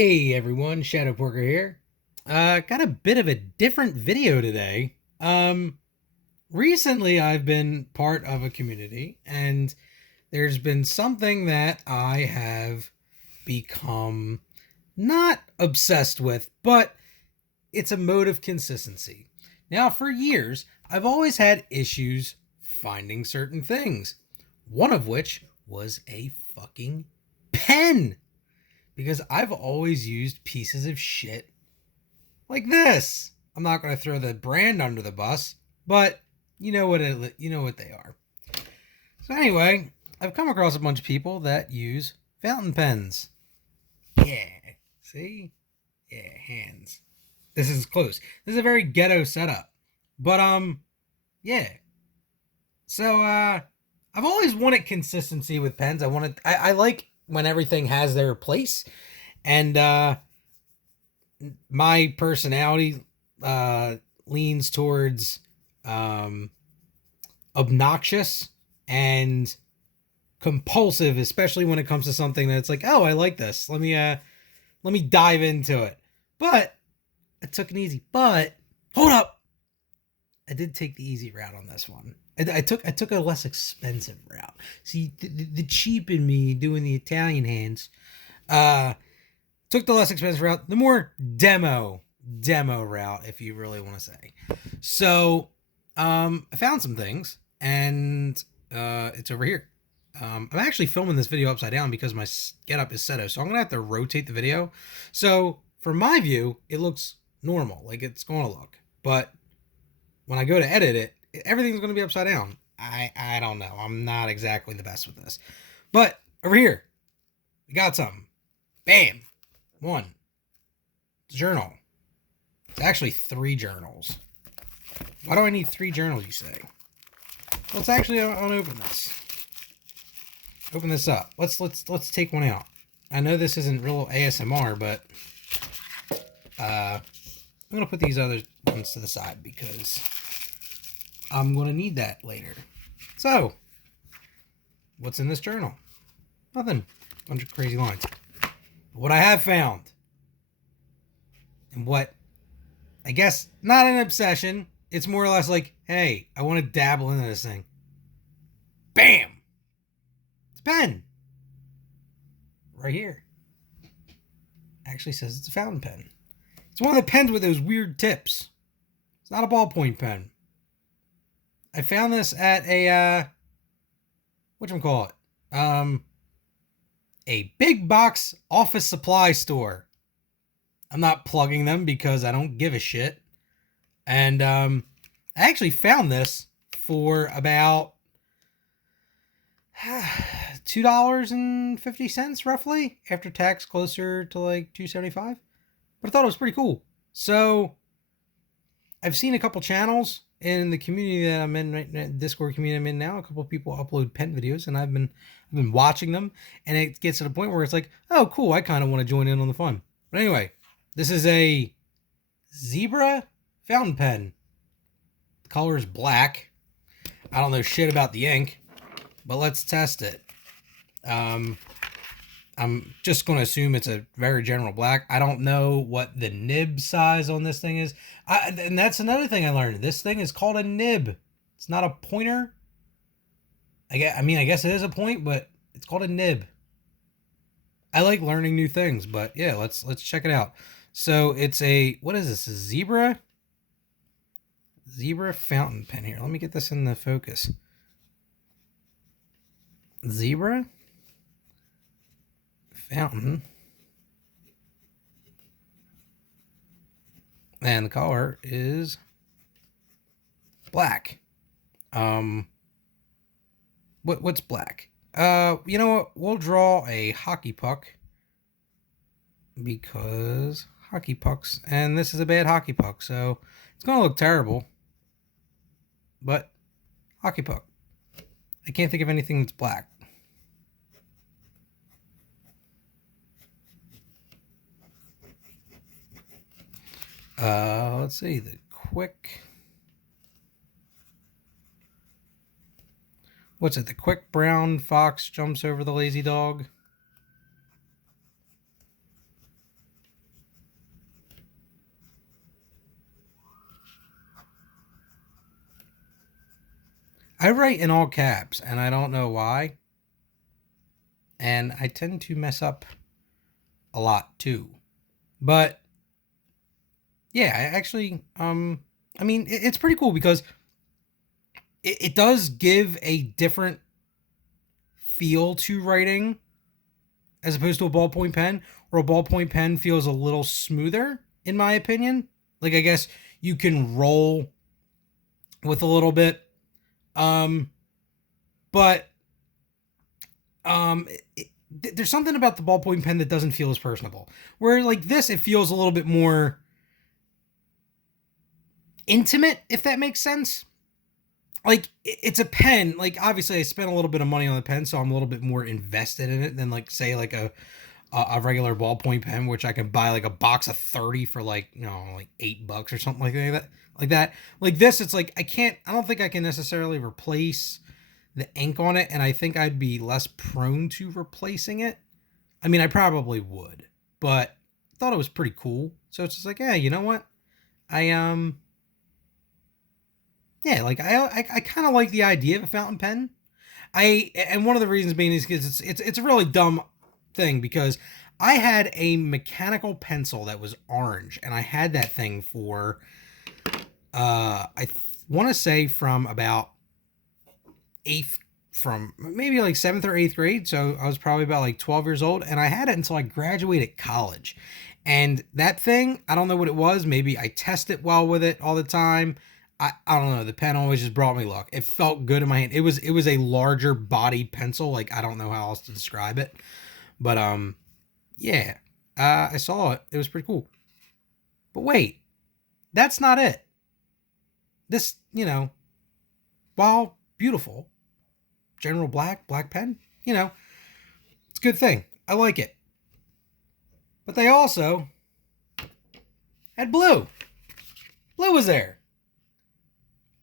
Hey everyone, Shadow Porker here. Got a bit of a different video today. Recently I've been part of a community and there's been something that I have become not obsessed with, but it's a mode of consistency. Now, for years, I've always had issues finding certain things. One of which was a fucking pen because I've always used pieces of shit like this. I'm not going to throw the brand under the bus, but you know what they are. So anyway, I've come across a bunch of people that use fountain pens. Yeah, see? Yeah, hands. This is close. This is a very ghetto setup. But yeah. So I've always wanted consistency with pens. I like when everything has their place. And my personality leans towards um, obnoxious and compulsive, especially when it comes to something that's like, oh, I like this. Let me dive into it. But I took an easy. But hold up, I did take the easy route on this one. I took a less expensive route. See, the cheap in me doing the Italian hands, uh, took the less expensive route, the more demo route, if you really want to say. So, I found some things, and it's over here. I'm actually filming this video upside down because my getup is set up, so I'm gonna have to rotate the video. So, from my view, it looks normal, like it's going to look. But when I go to edit it, everything's going to be upside down. I don't know. I'm not exactly the best with this. But over here, we got something. Bam. One. Journal. It's actually 3 journals. Why do I need 3 journals, you say? Let's actually unopen this. Open this up. Let's take one out. I know this isn't real ASMR, but I'm gonna put these other ones to the side because I'm gonna need that later. So, what's in this journal? Nothing. Bunch of crazy lines. But what I have found, and what I guess not an obsession, it's more or less like, hey, I want to dabble into this thing. Bam! It's a pen. Right here. Actually says it's a fountain pen. It's one of the pens with those weird tips. It's not a ballpoint pen. I found this at a whatchamacallit? A big box office supply store. I'm not plugging them because I don't give a shit. And I actually found this for about $2.50 roughly, after tax closer to like $2.75. But I thought it was pretty cool. So I've seen a couple channels in the community that I'm in right now, Discord community I'm in now. A couple of people upload pen videos, and I've been watching them, and it gets to the point where it's like, oh, cool, I kind of want to join in on the fun. But anyway, this is a zebra fountain pen. The color is black. I don't know shit about the ink, but let's test it. I'm just going to assume it's a very general black. I don't know what the nib size on this thing is. And that's another thing I learned. This thing is called a nib. It's not a pointer. I guess it is a point, but it's called a nib. I like learning new things, but yeah, let's check it out. So it's what is this? A zebra? Zebra fountain pen here. Let me get this in the focus. Zebra fountain, and the color is black. What's black? You know what? We'll draw a hockey puck because hockey pucks, and this is a bad hockey puck, so it's gonna look terrible. But hockey puck. I can't think of anything that's black. Let's see, the quick. What's it? The quick brown fox jumps over the lazy dog. I write in all caps, and I don't know why. And I tend to mess up a lot too. But yeah, I actually, I mean, it's pretty cool because it does give a different feel to writing as opposed to a ballpoint pen, where a ballpoint pen feels a little smoother, in my opinion. Like, I guess you can roll with a little bit. Um, but it, there's something about the ballpoint pen that doesn't feel as personable. Where like this, it feels a little bit more intimate, if that makes sense. Like it's a pen. Like obviously, I spent a little bit of money on the pen, so I'm a little bit more invested in it than like say like a regular ballpoint pen, which I can buy like a box of 30 for like like $8 or something like that. Like that. Like this, it's like I don't think I can necessarily replace the ink on it, and I think I'd be less prone to replacing it. I mean, I probably would, but I thought it was pretty cool. So it's just like, yeah, you know what? I yeah, like I kind of like the idea of a fountain pen. And one of the reasons being is because it's a really dumb thing because I had a mechanical pencil that was orange, and I had that thing for want to say from about eighth from maybe like 7th or 8th grade, so I was probably about like 12 years old, and I had it until I graduated college. And that thing, I don't know what it was. Maybe I tested well with it all the time. I don't know. The pen always just brought me luck. It felt good in my hand. It was a larger body pencil. Like I don't know how else to describe it, but yeah, I saw it. It was pretty cool. But wait, that's not it. This while beautiful, General Black pen, it's a good thing. I like it. But they also had blue. Blue was there.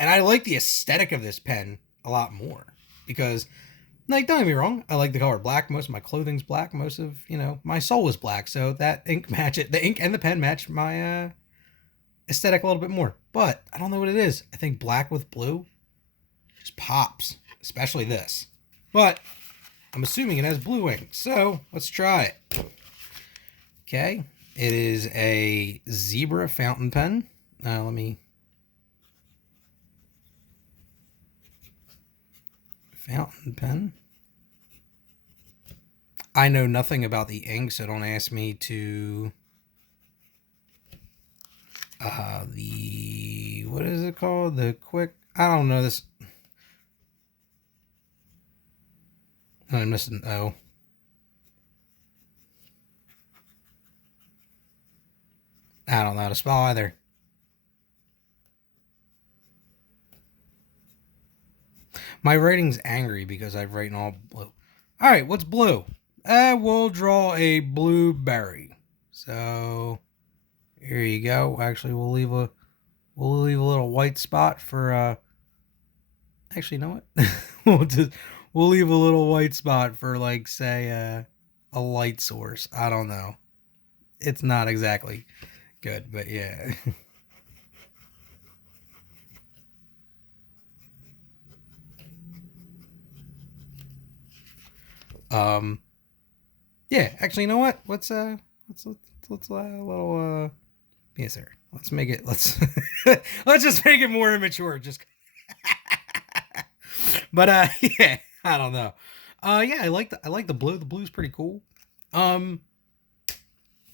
And I like the aesthetic of this pen a lot more. Because, like, don't get me wrong, I like the color black. Most of my clothing's black. Most of, my soul is black. So that ink match it. The ink and the pen match my aesthetic a little bit more. But I don't know what it is. I think black with blue just pops. Especially this. But I'm assuming it has blue ink. So let's try it. Okay. It is a zebra fountain pen. Let me... Fountain pen. I know nothing about the ink, so don't ask me to... What is it called? The quick... I don't know this... I'm missing an O. I don't know how to spell either. My writing's angry because I've written all blue. All right, what's blue? We'll draw a blueberry. So here you go. Actually, we'll leave a little white spot for. Actually, you know what? we'll leave a little white spot for like say a light source. I don't know. It's not exactly good, but yeah. Yeah, actually, you know what? Let's a little yes sir. Let's make it let's just make it more immature. Just but yeah, I don't know. Yeah, I like the blue. The blue's pretty cool. Um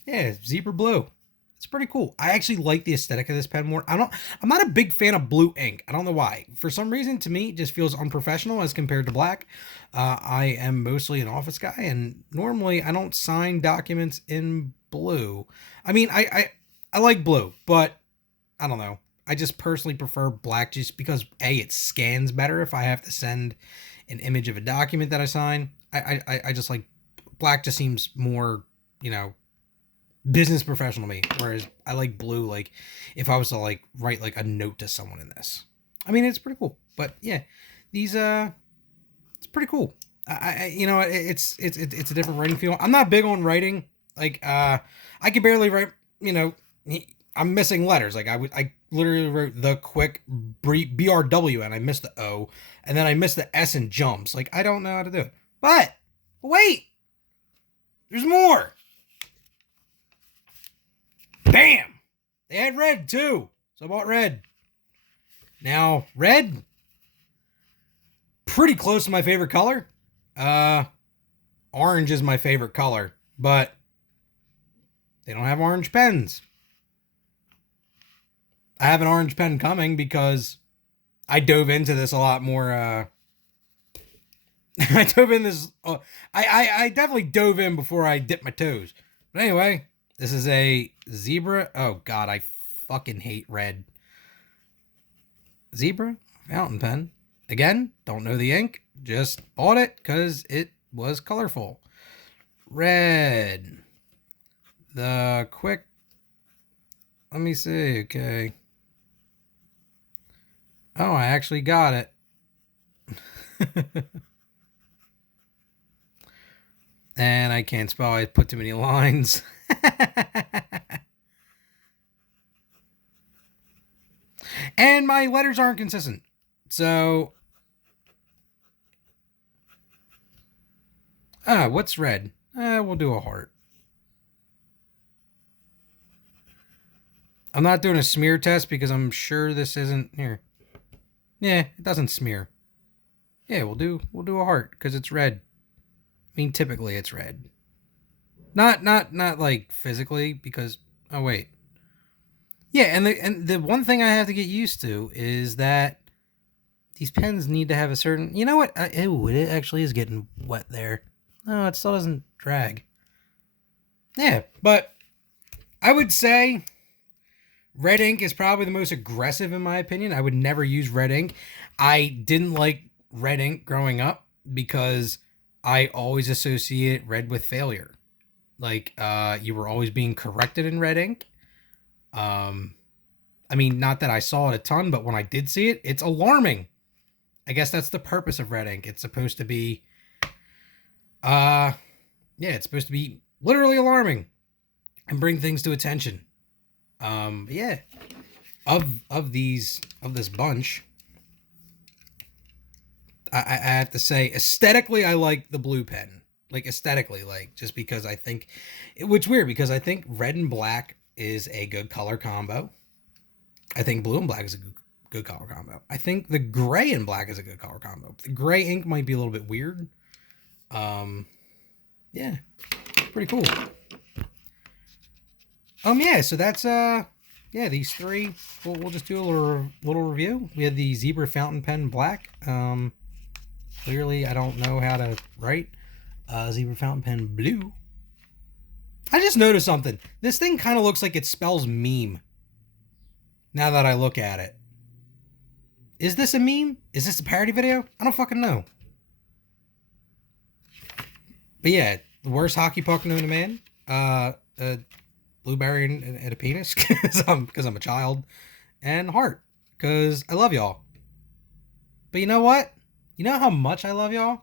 yeah, zebra blue. It's pretty cool. I actually like the aesthetic of this pen more. I'm not a big fan of blue ink. I don't know why. For some reason, to me, it just feels unprofessional as compared to black. I am mostly an office guy, and normally I don't sign documents in blue. I mean, I like blue, but I don't know. I just personally prefer black just because it scans better if I have to send an image of a document that I sign. I just like black. Just seems more, business professional to me, whereas I like blue. Like if I was to like write like a note to someone in this, I mean it's pretty cool. But yeah, these it's pretty cool. It's a different writing feel. I'm not big on writing. Like I can barely write. I'm missing letters. Like I literally wrote the quick BRW and I missed the O, and then I missed the S in jumps. Like, I don't know how to do it. But wait, there's more. Bam! They had red too, so I bought red. Now, red, pretty close to my favorite color. Orange is my favorite color, but they don't have orange pens. I have an orange pen coming because I dove into this a lot more. I dove in this. I definitely dove in before I dipped my toes. But anyway, this is a zebra. Oh God, I fucking hate red. Zebra fountain pen. Again, don't know the ink. Just bought it because it was colorful. Red. The quick. Let me see. Okay. Oh, I actually got it. And I can't spell. I put too many lines. And my letters aren't consistent. So. What's red? We'll do a heart. I'm not doing a smear test because I'm sure this isn't here. Yeah, it doesn't smear. Yeah, we'll do a heart because it's red. I mean, typically it's red. Not like physically because oh wait. Yeah, and the one thing I have to get used to is that these pens need to have a certain. You know what? Ew, it actually is getting wet there. No, it still doesn't drag. Yeah, but I would say red ink is probably the most aggressive in my opinion. I would never use red ink. I didn't like red ink growing up because I always associate red with failure. Like, you were always being corrected in red ink. I mean, not that I saw it a ton, but when I did see it, it's alarming. I guess that's the purpose of red ink. It's supposed to be, yeah, it's supposed to be literally alarming and bring things to attention. Yeah, of this bunch, I have to say, aesthetically, I like the blue pen. Like, aesthetically, like, just because I think, which weird, because I think red and black is a good color combo. I think blue and black is a good color combo. I think the gray and black is a good color combo. The gray ink might be a little bit weird. Yeah, pretty cool. Yeah, so that's, yeah, these three, we'll just do a little review. We had the Zebra Fountain Pen Black. Clearly, I don't know how to write. Zebra Fountain Pen Blue. I just noticed something. This thing kind of looks like it spells meme. Now that I look at it. Is this a meme? Is this a parody video? I don't fucking know. But yeah, the worst hockey puck known to man. Blueberry and a penis because I'm a child, and heart because I love y'all. But you know what? You know how much I love y'all?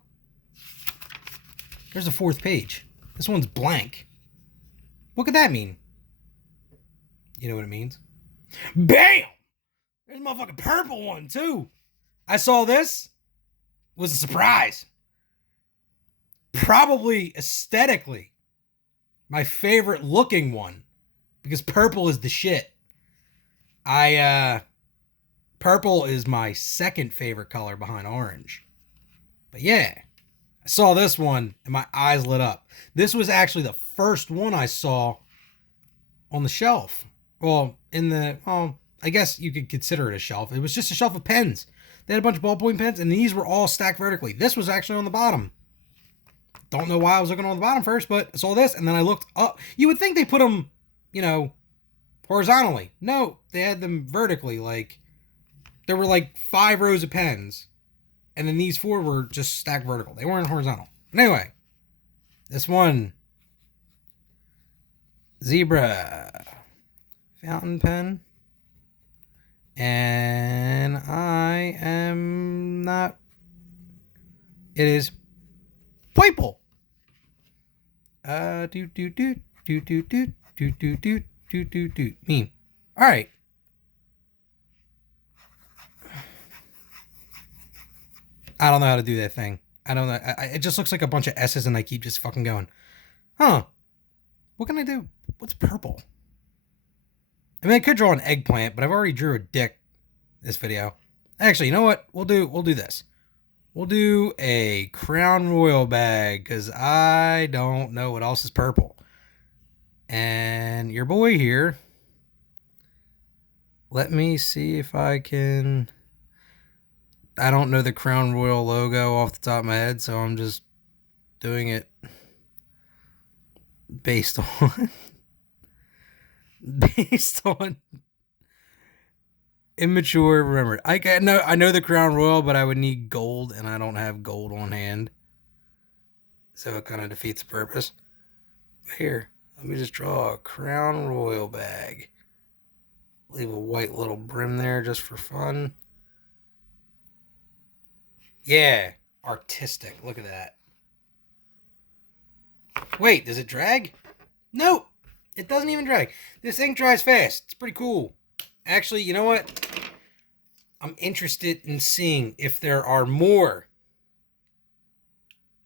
There's a fourth page. This one's blank. What could that mean? You know what it means? Bam! There's a motherfucking purple one too. I saw this. It was a surprise. Probably aesthetically my favorite looking one. Because purple is the shit. Purple is my second favorite color behind orange. But yeah, I saw this one and my eyes lit up. This was actually the first one I saw on the shelf. Well, I guess you could consider it a shelf. It was just a shelf of pens. They had a bunch of ballpoint pens and these were all stacked vertically. This was actually on the bottom. Don't know why I was looking on the bottom first, but I saw this and then I looked up. You would think they put them, horizontally. No, they had them vertically. Like, there were like 5 rows of pens. And then these 4 were just stacked vertical. They weren't horizontal. Anyway, this one. Zebra. Fountain pen. And I am not. It is purple. Meme. All right. I don't know how to do that thing. I don't know. It just looks like a bunch of S's and I keep just fucking going. Huh. What can I do? What's purple? I mean, I could draw an eggplant, but I've already drew a dick this video. Actually, you know what? We'll do this. We'll do a Crown Royal bag because I don't know what else is purple. And your boy here, let me see if I can. I don't know the Crown Royal logo off the top of my head, so I'm just doing it based on based on immature. Remember, I know the Crown Royal, but I would need gold, and I don't have gold on hand, so it kind of defeats the purpose. But here, let me just draw a Crown Royal bag. Leave a white little brim there just for fun. Yeah, artistic. Look at that. Wait, does it drag? Nope, it doesn't even drag. This ink dries fast. It's pretty cool. Actually, you know what? I'm interested in seeing if there are more.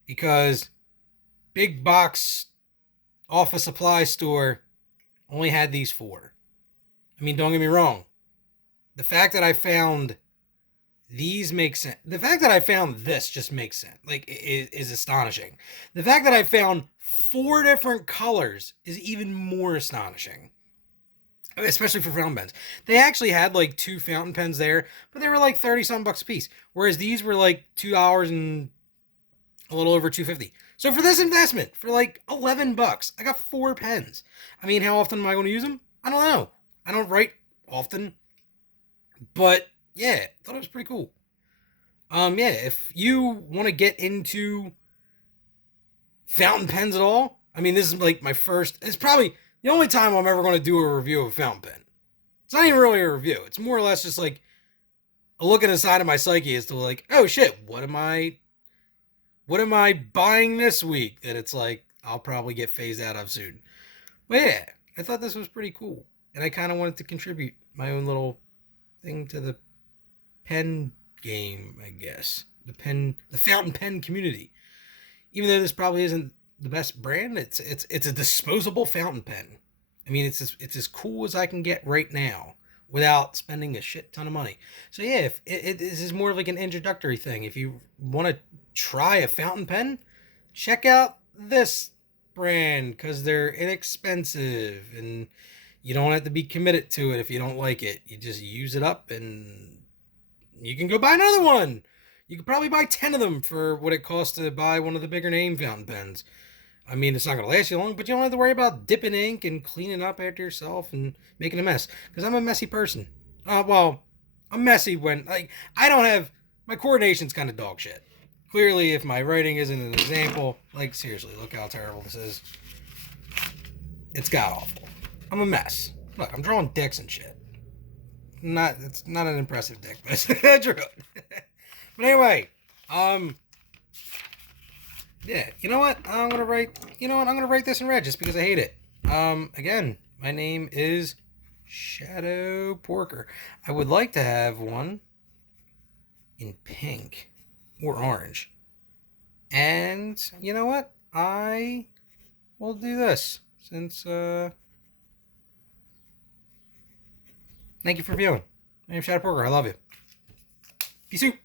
Because big box office supply store only had these 4. I mean, don't get me wrong. The fact that I found these make sense. The fact that I found this just makes sense. Like, is astonishing. The fact that I found 4 different colors is even more astonishing. Especially for fountain pens. They actually had like 2 fountain pens there, but they were like 30-something bucks a piece. Whereas these were like $2 and a little over $2.50. So for this investment, for like 11 bucks, I got 4 pens. I mean, how often am I going to use them? I don't know. I don't write often. But yeah, I thought it was pretty cool. Yeah, if you want to get into fountain pens at all, I mean, this is like my first. It's probably the only time I'm ever going to do a review of a fountain pen. It's not even really a review. It's more or less just like a look inside of my psyche as to like, oh shit, what am I buying this week that it's like I'll probably get phased out of soon. But yeah, I thought this was pretty cool. And I kind of wanted to contribute my own little thing to the pen game, I guess. The fountain pen community. Even though this probably isn't the best brand, it's a disposable fountain pen. I mean, it's as cool as I can get right now without spending a shit ton of money. So yeah, if this is more like an introductory thing. If you want to try a fountain pen, check out this brand because they're inexpensive and you don't have to be committed to it if you don't like it. You just use it up and you can go buy another one. You could probably buy 10 of them for what it costs to buy one of the bigger name fountain pens. I mean, it's not going to last you long, but you don't have to worry about dipping ink and cleaning up after yourself and making a mess. Because I'm a messy person. Well, I'm messy when, like, I don't have, my coordination's kind of dog shit. Clearly, if my writing isn't an example, like, seriously, look how terrible this is. It's god awful. I'm a mess. Look, I'm drawing dicks and shit. It's not an impressive dick, but I drew it. But anyway, yeah, you know what? I'm gonna write this in red just because I hate it. Again, my name is Shadow Porker. I would like to have one in pink or orange. And you know what? I will do this since thank you for viewing. My name's Shadow Porker. I love you. Peace out.